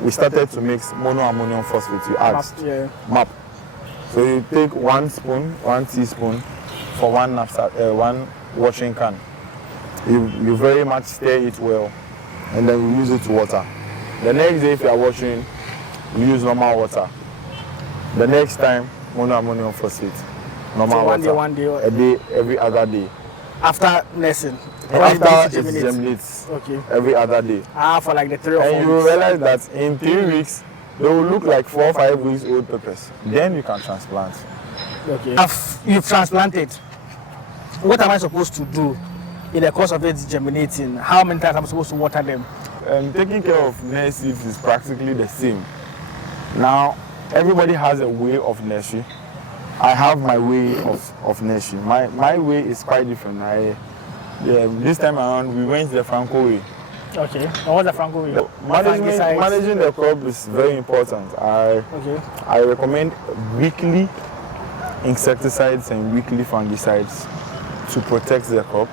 we started to mix monoammonium phosphate. You asked. MAP. So you take 1 teaspoon for one washing can. You very much stir it well, and then you use it to water. The next day, if you are washing, you use normal water. The next time, monoammonium phosphate, normal water. One day, a day, every other day. After nursing. After it germinates. Okay. Every other day. For like the 3 or 4 weeks. And you realize that in 3 weeks, they will look like 4 or 5 weeks old peppers. Then you can transplant. Okay. You've transplanted. What am I supposed to do in the course of it germinating? How many times am I supposed to water them? Taking care of nurse seeds is practically the same. Now, everybody has a way of nursery. I have my way of nursery. My way is quite different. This time around, we went the Franco way. Okay. And what's the Franco way? Managing the crop is very important. I recommend weekly insecticides and weekly fungicides to protect the crop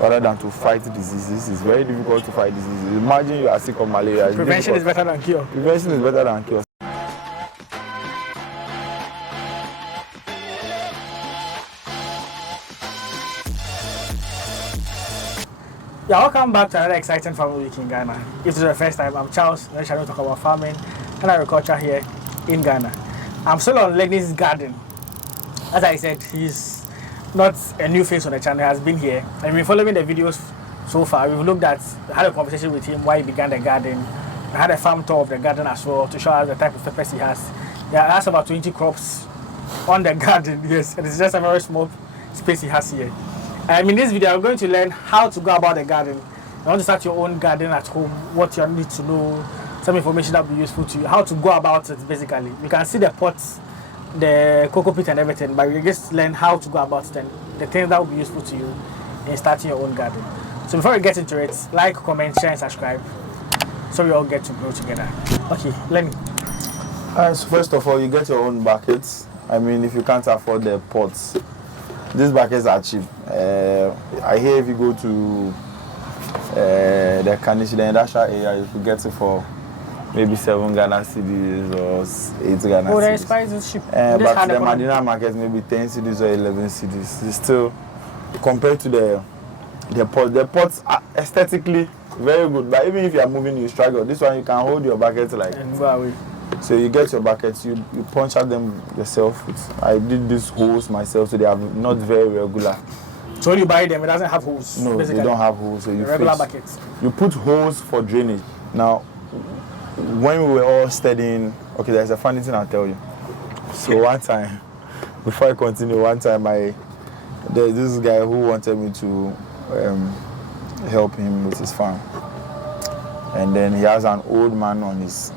rather than to fight diseases. It's very difficult to fight diseases. Imagine you are sick of malaria. Prevention is better than cure. Prevention is better than cure. Yeah, welcome back to another exciting farming week in Ghana. If this is the first time, I'm Charles, and I will talk about farming and agriculture here in Ghana. I'm still on Lennie's garden. As I said, he's not a new face on the channel, he has been here. And we've been following the videos so far. We've looked at, had a conversation with him why he began the garden. I had a farm tour of the garden as well to show us the type of peppers he has. Yeah, he has about 20 crops on the garden, yes. And it's just a very small space he has here. In this video, I'm going to learn how to go about the garden. You want to start your own garden at home, what you need to know, some information that will be useful to you, how to go about it basically. You can see the pots, the cocoa pit and everything, but you just learn how to go about it and the things that will be useful to you in starting your own garden. So before we get into it, like, comment, share and subscribe so we all get to grow together. Okay, Lennie. So first of all, you get your own buckets. I mean, if you can't afford the pots, these buckets are cheap. I hear if you go to the Kanishi, the industrial area, you could get it for maybe 7 Ghana cedis or 8 Ghana cedis. Oh, the price is cheap. But the Medina market maybe 10 cedis or 11 cedis. It's still, compared to the pots are aesthetically very good. But even if you are moving, you struggle. This one you can hold your bucket like. And go away. So you get your buckets, you punch out them yourself. I did these holes myself, so they are not very regular. So when you buy them, it doesn't have holes? No, basically. They don't have holes. So you regular buckets. You put holes for drainage. Now, when we were all studying, okay, there's a funny thing I'll tell you. So one time, before I continue, there's this guy who wanted me to help him with his farm. And then he has an old man on his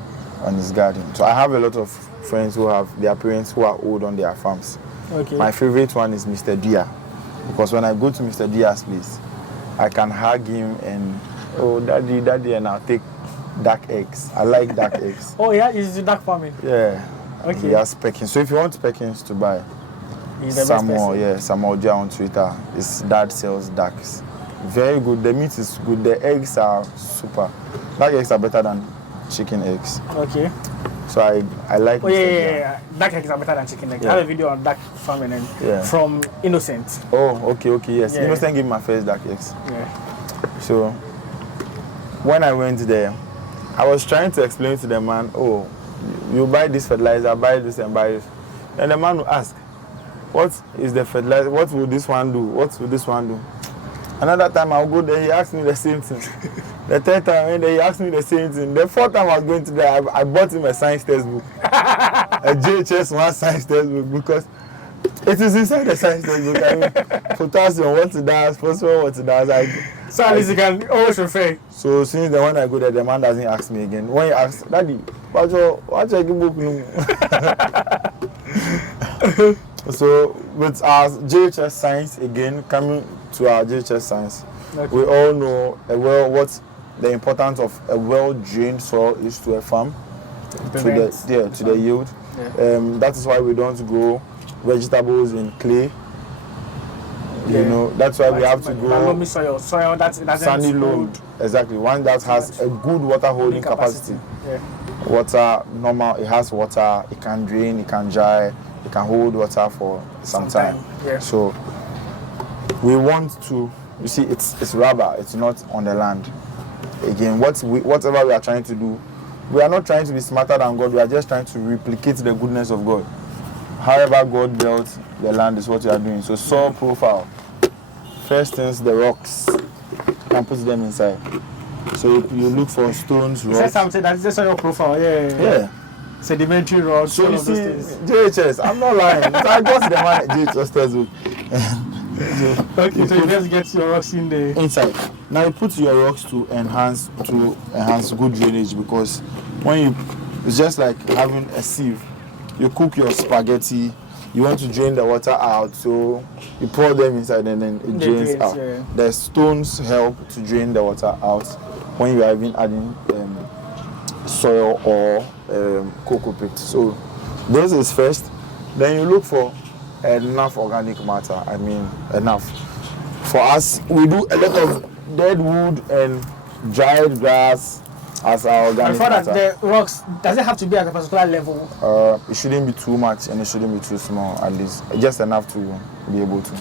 garden. So I have a lot of friends who have their parents who are old on their farms. Okay. My favorite one is Mr. Dia, because when I go to Mr. Dia's place, I can hug him and, oh, daddy, and I'll take dark eggs. I like dark eggs. Oh, yeah, is it dark farming? Yeah. Okay. He has Pekins. So if you want Pekins to buy, Samuel Dia on Twitter, his dad sells darks. Very good. The meat is good. The eggs are super. Dark eggs are better than chicken eggs. Okay. So I like. Oh yeah. Duck eggs are better than chicken eggs. Yeah. I have a video on duck farming and from Innocent. Oh, okay, yes. Yeah. Innocent gave me my first duck eggs. Yeah. So when I went there, I was trying to explain to the man, oh, you buy this fertilizer, buy this and buy this. And the man would ask, what is the fertilizer? What will this one do? What will this one do? Another time I'll go there, he asked me the same thing. The third time, he asked me the same thing. The fourth time I was going to there, I bought him a science textbook. A GHS one science textbook, because it is inside the science textbook. I mean, potassium, what it does, phosphorus, what it does. So at least you can always refer. So since the one I go there, the man doesn't ask me again. When he asks, Daddy, what's your book? So with our GHS science, again, coming to our GHS science, okay, we all know what the importance of a well-drained soil is to a farm, to the yield. Yeah. That is why we don't grow vegetables in clay. You know, that's why we have to go loamy soil that's sandy loam. Exactly, one that has a good water holding capacity. Yeah. Water normal, it has water, it can drain, it can dry, it can hold water for some time. Yeah. So we want to, you see, it's rubber, it's not on the land. Again, whatever we are trying to do, we are not trying to be smarter than God, we are just trying to replicate the goodness of God. However God built the land is what we are doing. So soil profile, first things, the rocks, you can put them inside. So you look for stones, rocks. That's something that's the soil profile, yeah. Sedimentary rocks, so all you of those see, things. GHS, I'm not lying. I got the one GHS textbook. Okay, so you just get your rocks in there. Inside. Now you put your rocks to enhance good drainage, because it's just like having a sieve. You cook your spaghetti, you want to drain the water out, so you pour them inside and then it drains out. Yeah. The stones help to drain the water out when you are even adding soil or cocoa pit. So this is first. Then you look for enough organic matter. I mean, enough. For us, we do a lot of dead wood and dried grass as our organic Before that, matter. the rocks, does it have to be at a particular level? It shouldn't be too much and it shouldn't be too small, at least. Just enough to be able to.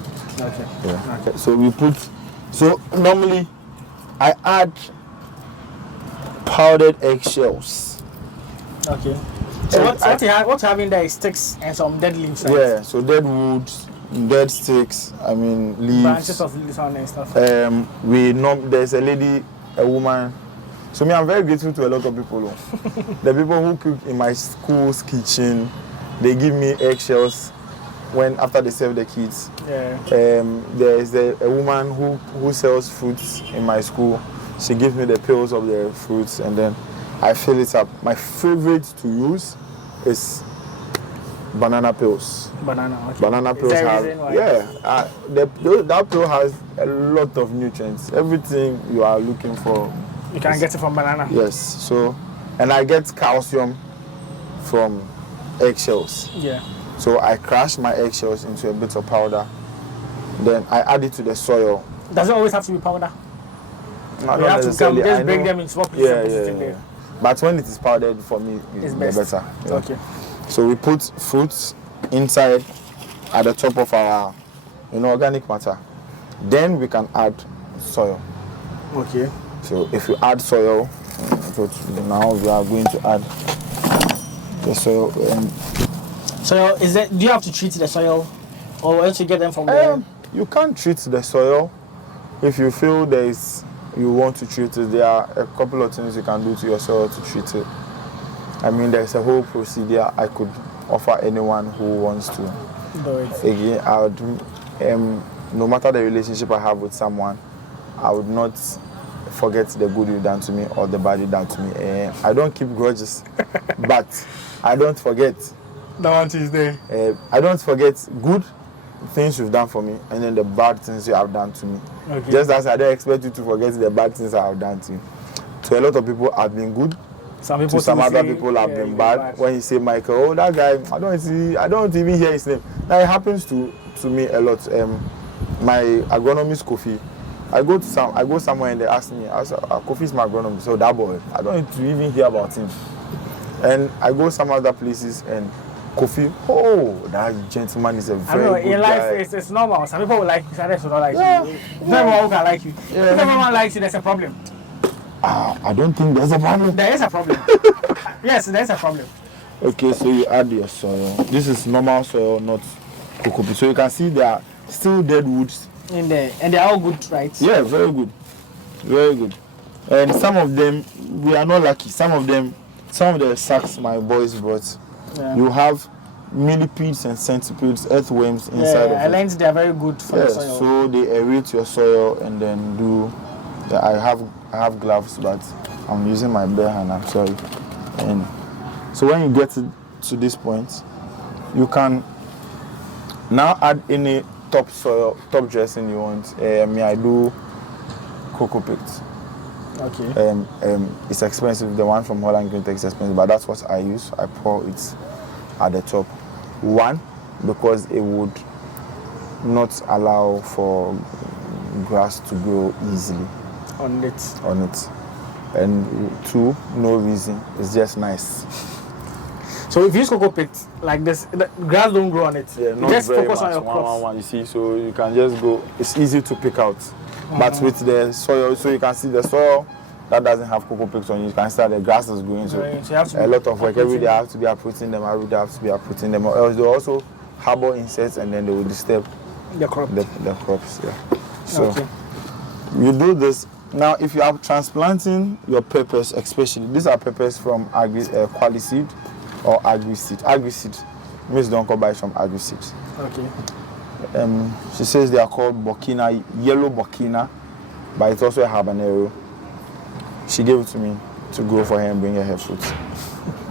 Okay. Yeah. Okay. So normally I add powdered eggshells. Okay. So what you have in there is sticks and some dead leaves, right? Yeah, so dead wood, dead sticks, I mean leaves. Branches of leaves and stuff. There's a lady, a woman. So I'm very grateful to a lot of people. The people who cook in my school's kitchen, they give me eggshells after they serve the kids. Yeah. There's a woman who sells fruits in my school. She gives me the peels of the fruits and then I fill it up. My favorite to use is banana peels. Banana, okay. Banana peels have, that peel has a lot of nutrients. Everything you are looking for. You can get it from banana. Yes. So, and I get calcium from eggshells. Yeah. So I crush my eggshells into a bit of powder. Then I add it to the soil. Does it always have to be powder? No, you have to just bring them in small pieces in there. But when it is powdered, for me, it's better. Yeah. Okay. So we put fruits inside at the top of our, organic matter. Then we can add soil. Okay. So if you add soil, now we are going to add the soil. So do you have to treat the soil, or once you get them from there? You can't treat the soil. If you feel you want to treat it, there are a couple of things you can do to your soil to treat it. I mean, there's a whole procedure I could offer anyone who wants to do it. Again, I would, no matter the relationship I have with someone, I would not forget the good you've done to me or the bad you've done to me. I don't keep grudges, but I don't forget. The one is there. I don't forget good things you've done for me and then the bad things you have done to me. Okay. Just as I don't expect you to forget the bad things I have done to you. To a lot of people, I've been good. Some people to some other people have been bad. When you say Michael, oh that guy, I don't even hear his name. Now it happens to me a lot. My agronomist Kofi, I go somewhere and they ask me, Kofi is my agronomist, so that boy, I don't need to even hear about him. And I go some other places and Kofi, oh, that gentleman is a very good in guy. life it's normal. Some people will like you, others will not like you. Not everyone who can like you. If everyone likes you, there's a problem. I don't think there's a problem. There is a problem. Yes, there's a problem. Okay, so you add your soil. This is normal soil, not cocoa peat. So you can see there are still dead woods in there, and they're all good, right? Yeah, very good, very good. And some of them we are not lucky. Some of the sacks my boys brought, you have millipedes and centipedes, earthworms inside of it. I learned they are very good for the soil. So they aerate your soil and then do. I have gloves, but I'm using my bare hand. I'm sorry. And so when you get to this point, you can now add any top dressing you want. I do cocoa peat. Okay. It's expensive. The one from Holland Green Tech is expensive, but that's what I use. I pour it at the top. One, because it would not allow for grass to grow easily On it. on it. And 2, no reason. It's just nice. So if you use cocoa pit like this, the grass don't grow on it. Yeah, You not just very focus much. on your crops. One, you see, so you can just go. It's easy to pick out. But with the soil, so you can see the soil that doesn't have cocoa pits on you can start the grass is growing. So Right, so you have to a be lot of work. Every day I uprooting have to be uprooting them. Every day I have to be uprooting them. Or else they also harbor insects and then they will disturb the crop. the crops. Yeah. So Okay. you do this. Now, if you are transplanting your peppers, especially these are peppers from Quali Seed or Agri Seed. Agri Seed, Miss Donko buys from Agri Seed. Okay. She says they are called Burkina, yellow Burkina, but it's also a habanero. She gave it to me to grow for her and bring her fruit.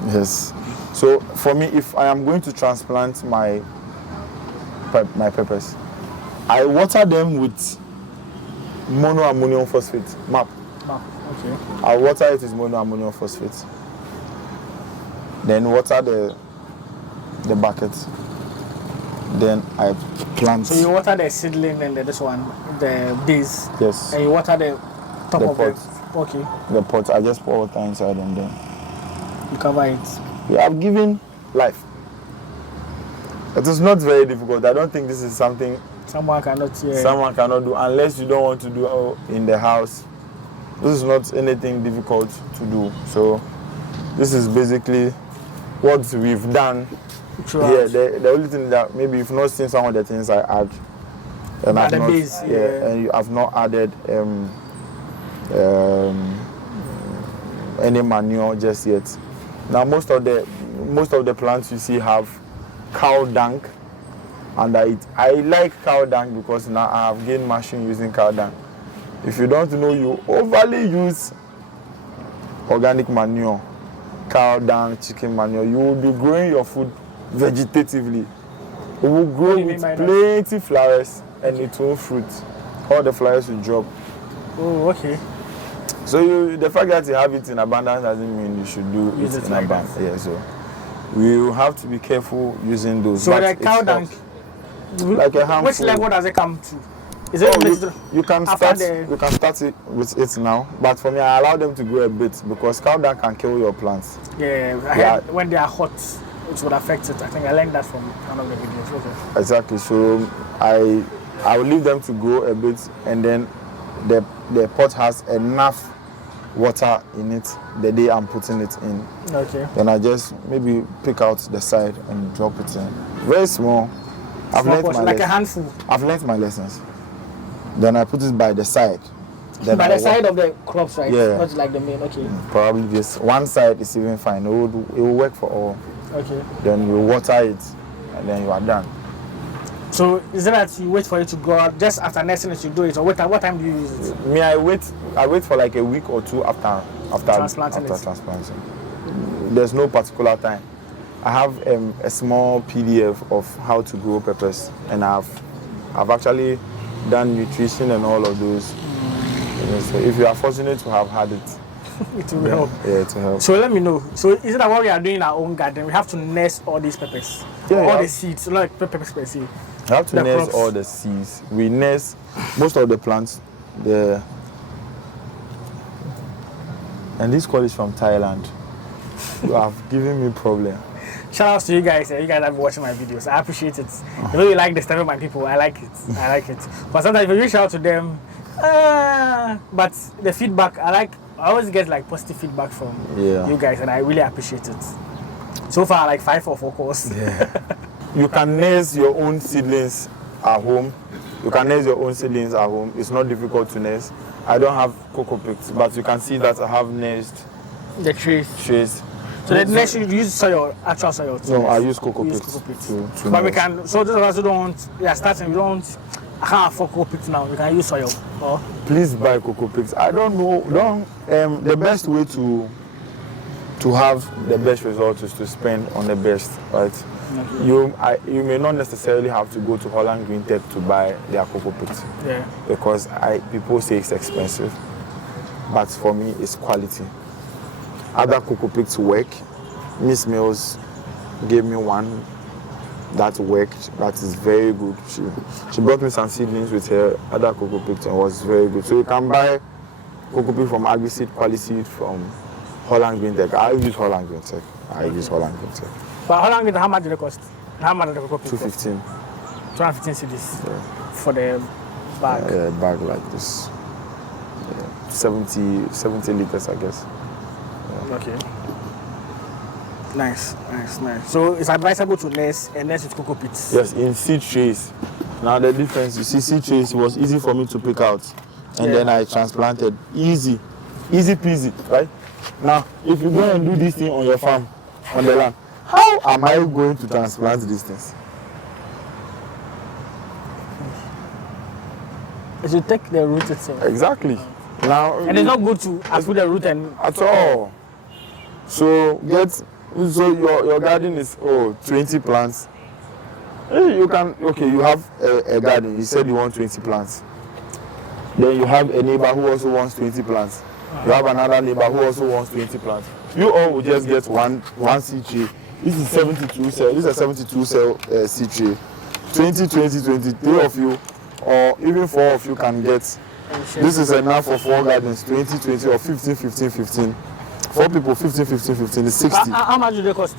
Yes. So for me, if I am going to transplant my peppers, I water them with monoammonium phosphate, MAP. Okay. I water it with monoammonium phosphate. Then water the bucket. Then I plant. So you water the seedling and this one, the base. Yes. And you water the top The of pot. it. Okay. The pot. I just pour water inside and then You cover it. we have given life. It is not very difficult. I don't think this is something Someone cannot. someone cannot do unless you don't want to do in the house. This is not anything difficult to do. So this is basically what we've done. Yeah, the only thing that maybe you've not seen some of the things I add. And But I've the not, base, and you have not added any manure just yet. Now most of the plants you see have cow dung under it. I like cow dung because now I have gained mushroom using cow dung. If you don't know, you overly use organic manure, cow dung, chicken manure, you will be growing your food vegetatively. It will grow with plenty flowers and it will fruit. All the flowers will drop. Oh, okay. So the fact that you have it in abundance doesn't mean you should do Use it it in like abundance. Yeah, so we will have to be careful using those. So but the it cow dung, helps. Like a handful. which level does it come to? Is it you can after start it with it now, but for me I allow them to grow a bit because cow dung can kill your plants. Yeah, I heard when they are hot, it would affect it. I think I learned that from one of the videos. Okay. Exactly. So I will leave them to grow a bit, and then the pot has enough water in it the day I'm putting it in. Okay. Then I just maybe pick out the side and drop it in. Very small. I've learned my like a handful. I've learned my lessons. Then I put it by the side. Then By the side of the crops, right? Yeah. Not like the main. Okay. Probably this one side is even fine. It will work for all. Okay. Then you water it, and then you are done. So is it that you wait for it to grow out just after nesting it you do it, or what time do you use it? Me, I wait for like a week or two after Transplanting. There's no particular time. I have a small PDF of how to grow peppers, and I've actually done nutrition and all of those. So if you are fortunate to have had it, It will help. Yeah, it will help. So let me know. So is it that what we are doing in our own garden? We have to nest all these peppers, Yeah, all the seeds, like peppers per seed. You have to The nest crops. all the seeds. We nest most of the plants. And this call is from Thailand. You have given me problem. Shout out to you guys. You guys have been watching my videos. I appreciate it. You know you like the stuff of my people. I like it. I like it. But sometimes if you reach out to them, but the feedback I always get like positive feedback from you guys, and I really appreciate it. So far, like 5 or 4 calls. Yeah. You can nest your own seedlings at home. It's not difficult to nest. I don't have cocoa pits, but you can see that I have nest The trees. trays. So the next you use soil, actual soil. No, I use cocoa Use pits. cocoa pits. to But we nest. can. So those of us who don't, starting. We don't. I can't afford cocoa pits now. We can use soil. Or Please buy cocoa pits. I don't know. The best way to have the best result is to spend on the best, right? Okay. You may not necessarily have to go to Holland Green Tech to buy their cocoa pits. Yeah. Because people say it's expensive, but for me it's quality. Other cocoa pits work. Miss Mills gave me one that worked, that is very good. She brought me some seedlings with her other cocoa pits and was very good. So you can buy cocoa pit from Agri-Seed, Quali-Seed, from Holland Green Tech. I use Holland Green Tech. But Holland Green, how much did it cost? How much did the cocoa pit cost? 215. 215 cedis for the bag. Bag like this. 70 liters, I guess. Okay. Nice. So it's advisable to nest with cocoa pits. Yes, in seed trays. Now the difference, you see, seed trays, it was easy for me to pick out, and then I transplanted. Easy peasy, right? Now, if you go and do this thing on your farm, on the land, how am I going to transplant these things? It should take the root itself. Exactly. Now, and it's not good to put the root and at all. So your garden is 20 plants. You have a garden. You said you want 20 plants. Then you have a neighbor who also wants 20 plants. You have another neighbor who also wants 20 plants. You all will just get one seed tray. This is 72 cell. This is a 72 cell seed tray. 20, 3 of you, or even 4 of you can get. This is enough for 4 gardens. 20, or 15. 4 people, 15 is 60. How much do they cost?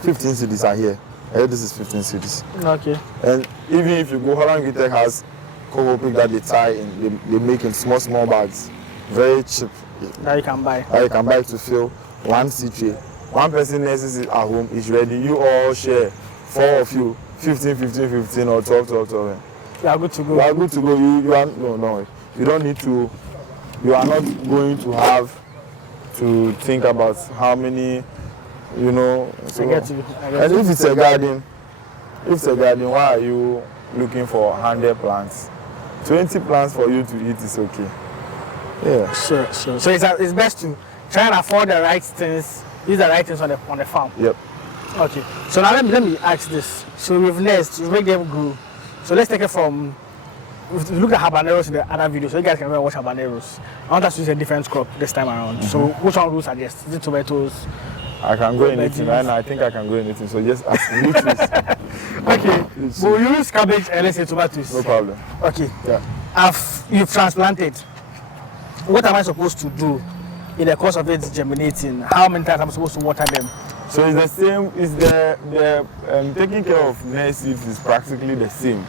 15 cedis are here. This is 15 cedis. Okay. And even if you go, Holland Green Tech has cocoa pit that they tie in, they make in small bags. Very cheap. That you can buy. To fill one seed tray. One person nests it at home, is ready. You all share. 4 of you, 15 or 12. You are good to go. You don't need to. You are not going to have to think about how many, So, I get you. And if it's a garden, why are you looking for 100 plants? 20 plants for you to eat is okay. Yeah. Sure. So it's best to try and afford the right things, use the right things on the farm. Yep. Okay. So now let me ask this. So we've nest, you make them grow. So let's take it from. We've looked at Habaneros in the other video, so you guys can go and watch Habaneros. I want us to use a different crop this time around. So which one would you suggest? Is it tomatoes? I can go anything right now. I think I can go anything. So just ask me which Okay. We'll use cabbage and let's say tomatoes. No problem. Okay. Yeah. You've transplanted. What am I supposed to do in the course of it germinating? How many times am I supposed to water them? So it's the same. It's the taking care of nest seeds is practically the same.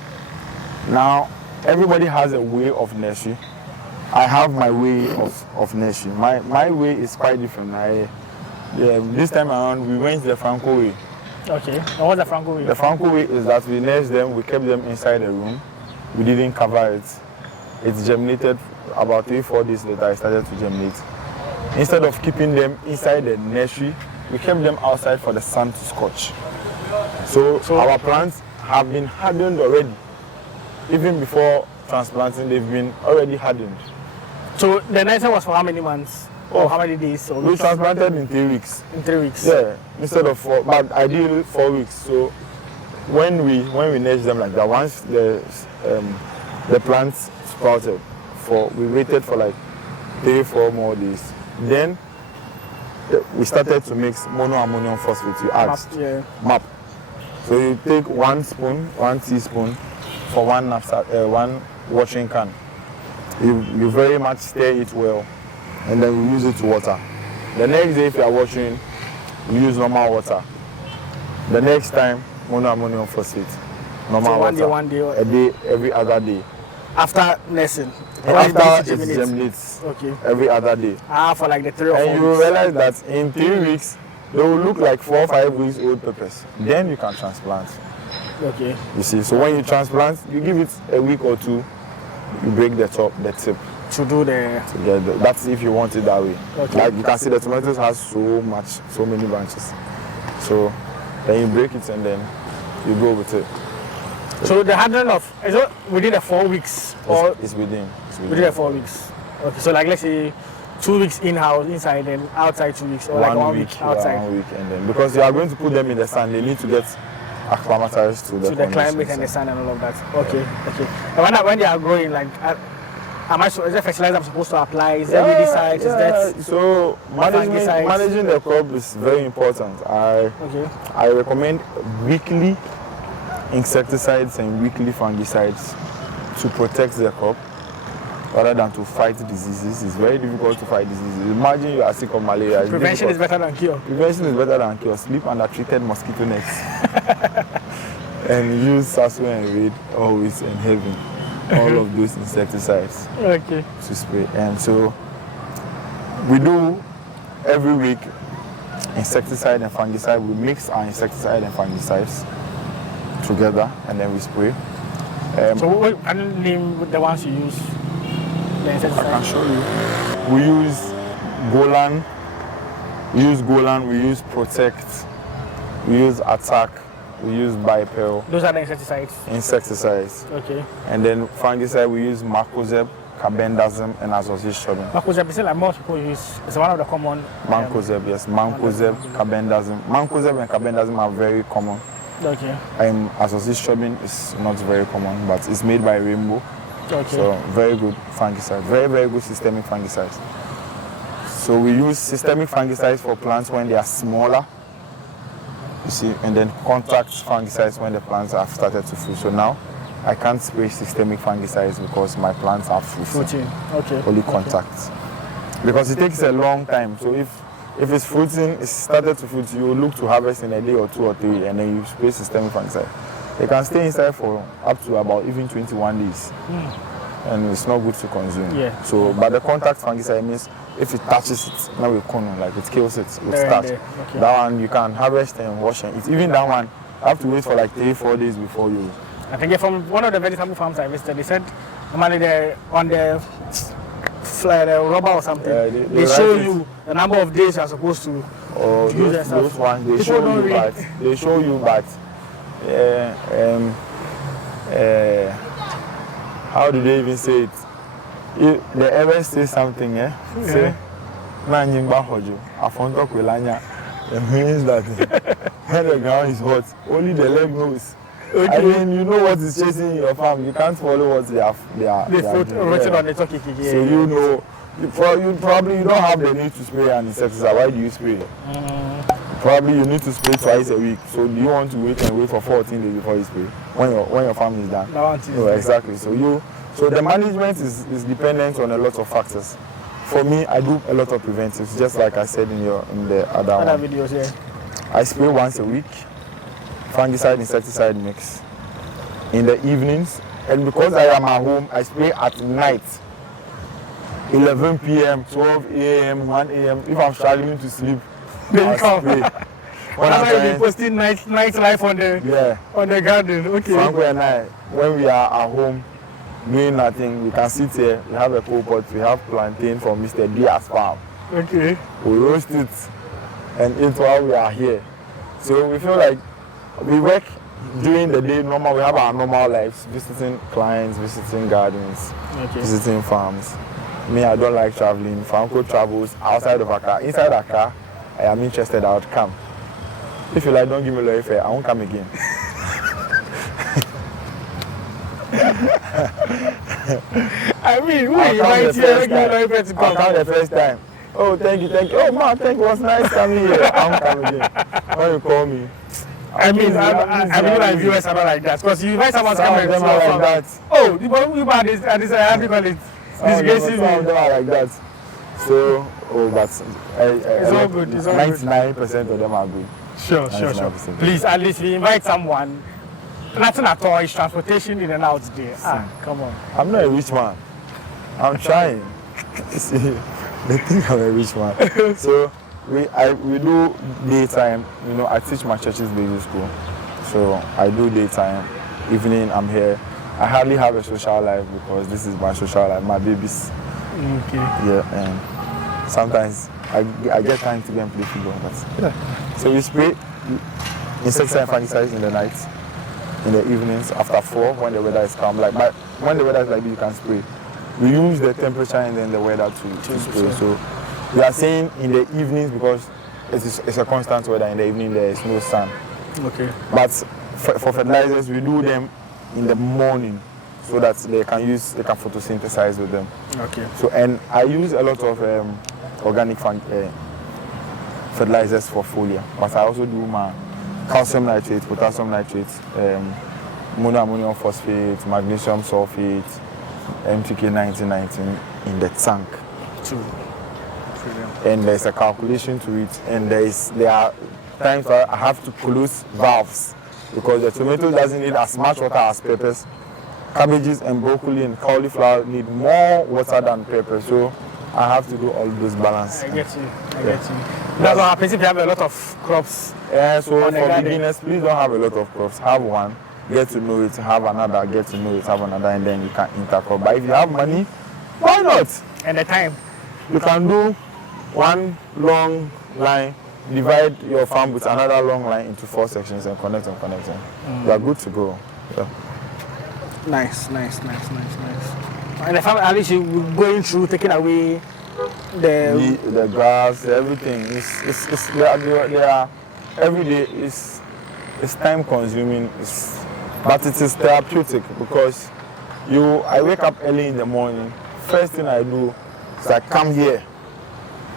Now, everybody has a way of nursery. I have my way of nursery. My way is quite different. This time around, we went the Franco way. Okay. And what's the Franco way? The Franco way is that we nursed them, we kept them inside the room. We didn't cover it. It germinated about 3-4 days later. It started to germinate. Instead of keeping them inside the nursery, we kept them outside for the sun to scorch. So our plants have been hardened already. Even before transplanting, they've been already hardened. So the nursing was for how many months? Or how many days? Or we transplanted in 3 weeks. In 3 weeks? Yeah, instead of 4, but ideally 4 weeks. So when we nurse them like that, once the plants sprouted, we waited for like 3-4 more days. Then we started to mix monoammonium phosphate. You asked. MAP. So you take 1 teaspoon for one washing can. You very much stir it well, and then we use it to water. The next day, if you are washing, we use normal water. The next time, monoammonium phosphate. Normal so water. One day, a day, every other day. After nursing? After it germinates. Okay. Every other day. For like the 3 or 4 weeks. And you realize that in 3 weeks, they will look like 4 or 5 weeks old peppers. Then you can transplant. Okay. You see, so when you transplant, you give it a week or 2, you break the tip. To do the... That's if you want it that way. Okay. Like you can see the tomatoes has so many branches. So then you break it and then you go with it. So the handling of, is it within the 4 weeks? Or it's within. Within the 4 weeks. Okay, so like let's say 2 weeks in-house, inside, and outside 2 weeks, or like 1 week outside. 1 week, and then because you are going to put them in the sun, they need to get acclimatized to the climate and the sun and all of that. Okay. And when they are growing, like, is there fertilizer I'm supposed to apply? Is there weedicides? Is that so managing the crop is very important. I recommend weekly insecticides and weekly fungicides to protect the crop rather than to fight diseases. It's very difficult to fight diseases. Imagine you are sick of malaria. Prevention is better than cure. Prevention is better than cure. Sleep under treated mosquito nets. And use Sasso and Raid always in heaven. All of those insecticides Okay. to spray. And so we do every week insecticide and fungicide. We mix our insecticide and fungicides together and then we spray. So what can you name the ones you use? The I insecticide? can show you. We use Golan, we use Protect, we use Attack, we use Bipel, Those are the insecticides. insecticides. Okay. And then fungicide we use Mancozeb, Carbendazim, and Azothistrobin. Mancozeb is like most people use. It's one of the common. Mancozeb, yes, Mancozeb, Carbendazim. Mancozeb and Carbendazim are very common. Okay. Azothistrobin is not very common, but it's made by Rainbow. Okay. So very good fungicide, very, very good systemic fungicides. So we use systemic fungicides for plants when they are smaller, you see, and then contact fungicides when the plants have started to fruit. So now I can't spray systemic fungicides because my plants are fruiting. Fruiting. Okay. Only Okay. contact. Because it takes a long time. So if it's fruiting, it's started to fruit, you look to harvest in a day or 2 or 3, and then you spray systemic fungicide. They can stay inside for up to about even 21 days. And it's not good to consume. Yeah. So, but the contact fungicide means if it touches it, now we can like it kills it with There and starch. there. Okay. That one you can harvest and wash and eat. Even that one, you have to wait for like 3-4 days before you. I think from one of the vegetable farms I visited, they said normally they're on the rubber or something. They show write it. you the number of days you are supposed to. Or Use those ones, they People show don't you, read. but they show you, but how do they even say it? If they ever say something, say, "Nanyimba hojo, afonto kwelanya." It means that when the ground is hot, only the leg knows. Okay. I mean, you know what is chasing your farm. You can't follow what they are They put doing. written Yeah. on the turkey. Yeah. So you know, you probably don't have the need to spray an insecticide. Why do you spray? Probably you need to spray twice a week. So do you want to wait for 14 days before you spray when your farm is done? That one is No, exactly. So the management is dependent on a lot of factors. For me, I do a lot of preventives, just like I said in the other other one. videos, yeah. I spray once a week, fungicide insecticide mix in the evenings, and because I am at home, I spray at night. 11 p.m., 12 a.m., 1 a.m. If I'm struggling to sleep, Then I'll you come. spray. When That's I'm why you've trying- been posting night life on the garden. Okay. Franco and I, when we are at home doing nothing, we can sit here, we have a cool pot, we have plantain from Mr. Diaz farm. Okay. We roast it and eat while we are here. So we feel like we work during the day normal, we have our normal lives, visiting clients, visiting gardens, Okay. visiting farms. Me, I don't like traveling. Franco travels outside of Accra. Inside Accra, I am interested, I would come. If you like, don't give me lawyer fare, I won't come again. I mean, who I'll come invite the you first regular time. people to I'll come come? the first time. Oh, thank you. Oh, man, thank you. It was nice coming here. I won't come again. When you call me. I mean, I mean, my viewers are not like that. Because you invite someone to come Some of and them are like that. Oh, the boy who bad is, how do you call it? Disgracing Some of me. them are like that. So, but It's all good, it's all good. 99% of them are good. Sure. 99%. Please, at least we invite someone. Nothing at all. It's transportation in and out there. Come on. I'm not a rich man. I'm trying. See, they think I'm a rich man. So we do daytime. You know, I teach my church's baby school, so I do daytime. Evening, I'm here. I hardly have a social life because this is my social life. My babies. Okay. Yeah, and sometimes I get time to go and play football. But yeah. So we spray insecticide and fungicides in the night, in the evenings after 4 when the weather is calm. When the weather is like this, you can spray. We use the temperature and then the weather to spray. So we are saying in the evenings because it's a constant weather. In the evening there is no sun. Okay. But for fertilizers, we do them in the morning so that they can photosynthesize with them. Okay. So, and I use a lot of organic fertilizers for foliar, but I also do my calcium nitrate, potassium nitrate, monoammonium phosphate, magnesium sulfate, MTK 1919 in the tank. True. And there's a calculation to it, and there are times where I have to close valves because the tomato doesn't need as much water as peppers. Cabbages and broccoli and cauliflower need more water than peppers, so I have to do all those balance. I get you. That's what happens if you have a lot of crops. Yeah, so for beginners, please don't have a lot of crops. Have one, get to know it, have another, get to know it, have another, and then you can intercrop. But if you have money, why not? And the time. You can do one long line, divide your farm with another long line into 4 sections and connect and connect. You are good to go. Yeah. Nice. And the farm, at least you going through, taking away the grass, everything. They are every day is time consuming, but it is therapeutic because I wake up early in the morning. First thing I do is I come here.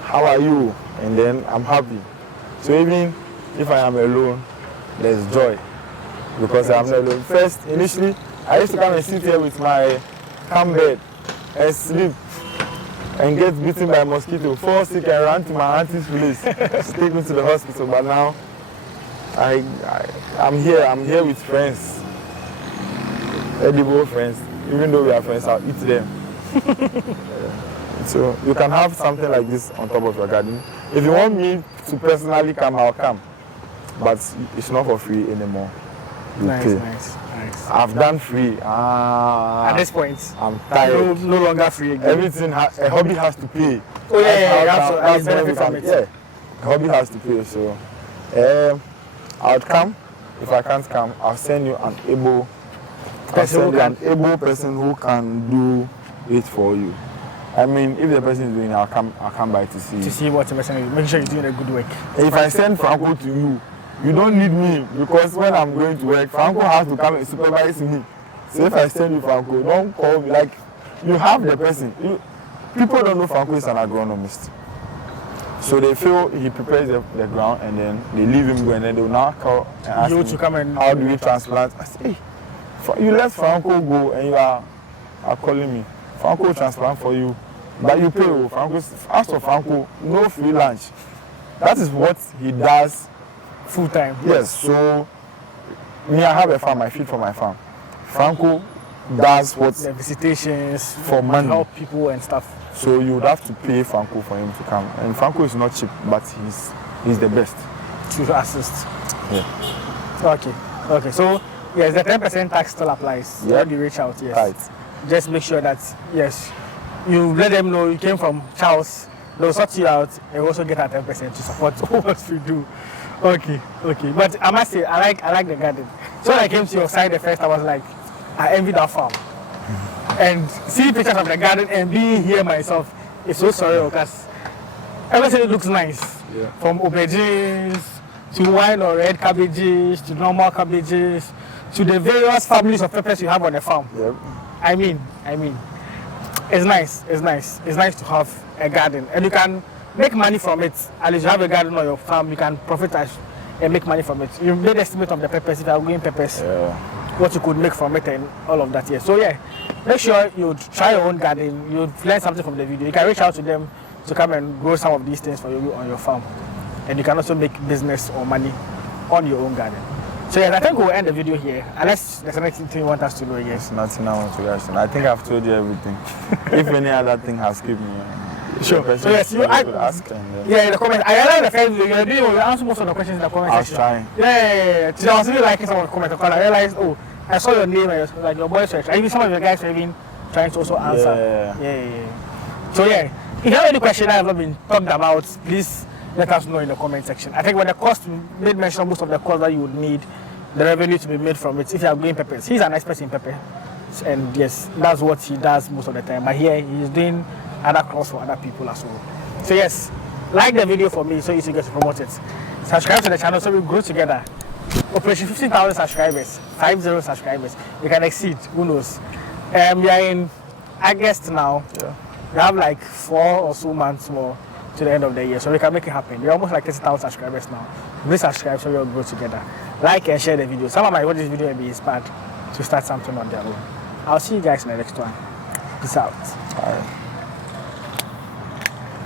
How are you? And then I'm happy. So even if I am alone, there's joy because I'm not alone. First, initially, I used to come and sit here with my camp bed and sleep and get bitten by a mosquito, fall sick and run to my auntie's place to take me to the hospital. But now, I'm here with friends, edible friends. Even though we are friends, I'll eat them. So you can have something like this on top of your garden. If you want me to personally come, I'll come. But it's not for free anymore. You pay. Nice. I've done free. At this point, I'm tired. No longer free again. Everything, a hobby has to pay. Oh yeah, That's benefit from it. Yeah, a hobby has to pay. So I'll come. If I can't come, I'll send you an able person who can do it for you. I mean, if the person is doing it, I'll come by to see. To see what the person is. Make sure you're doing a good work. If I send Franco to you, you don't need me because when I'm going to work, Franco has to come and supervise me. So if I send you Franco, don't call me. Like, you have the person. People don't know Franco is an agronomist. So they feel he prepares the ground and then they leave him go and then they will now call and ask You me, to come and how do we transplant? I say, hey, you let Franco go and you are calling me. Franco will transplant for you. But you pay. As for Franco, no free lunch. That is what he does full time. Yes, so me, I have a farm, I feed for my farm. Franco does what? The visitations for money. Help people and stuff. So you would have to pay Franco for him to come. And Franco is not cheap, but he's the best. To assist. Yeah. Okay. So yes, the 10% tax still applies. Yeah. When you reach out, yes. Right. Just make sure that yes, you let them know you came from Charles. They'll sort you out and also get a 10% to support what you do. Okay. But I must say, I like the garden. So when I came to your side the first, I was like, I envy that farm. And seeing pictures of the garden and being here myself is so surreal because everything looks nice. Yeah. From aubergines to wine or red cabbages to normal cabbages to the various families of peppers you have on the farm. Yep. I mean, it's nice. It's nice to have a garden and you can make money from it. At least you have a garden on your farm, you can profit and make money from it. You made estimate of the peppers, if you are growing peppers, what you could make from it and all of that. Yeah. So yeah, make sure you try your own garden. You learn something from the video. You can reach out to them to come and grow some of these things for you on your farm, and you can also make business or money on your own garden. So yeah, I think we'll end the video here. Unless there's anything you want us to do again. There's nothing I want to ask. I think I've told you everything. If any other thing has skipped me. Sure. So yes, you ask. Yeah, the comments. I realized the first video you answer most of the questions in the comment section. I was trying. Yeah. I was really liking some of the comments because I realized, I saw your name and like your voice search. Even some of your guys were even trying to also answer. Yeah. So yeah, if you have any question that have not been talked about, please let us know in the comment section. I think when the cost, we made mention most of the cost that you would need, the revenue to be made from it. If you are growing peppers, he's an expert in pepper, and yes, that's what he does most of the time. But here he's doing other crops for other people as well. So yes, like the video for me so easy to get to promote it. Subscribe to the channel so we grow together. Operation 15,000 subscribers, 50 subscribers. We can exceed, who knows. We are in August now. Yeah. We have like 4 or so months more to the end of the year, so we can make it happen. We're almost like 30,000 subscribers now. Please subscribe so we'll grow together. Like and share the video. Some of my watch this video and be inspired. to start something on their own. I'll see you guys in the next one. Peace out. All right.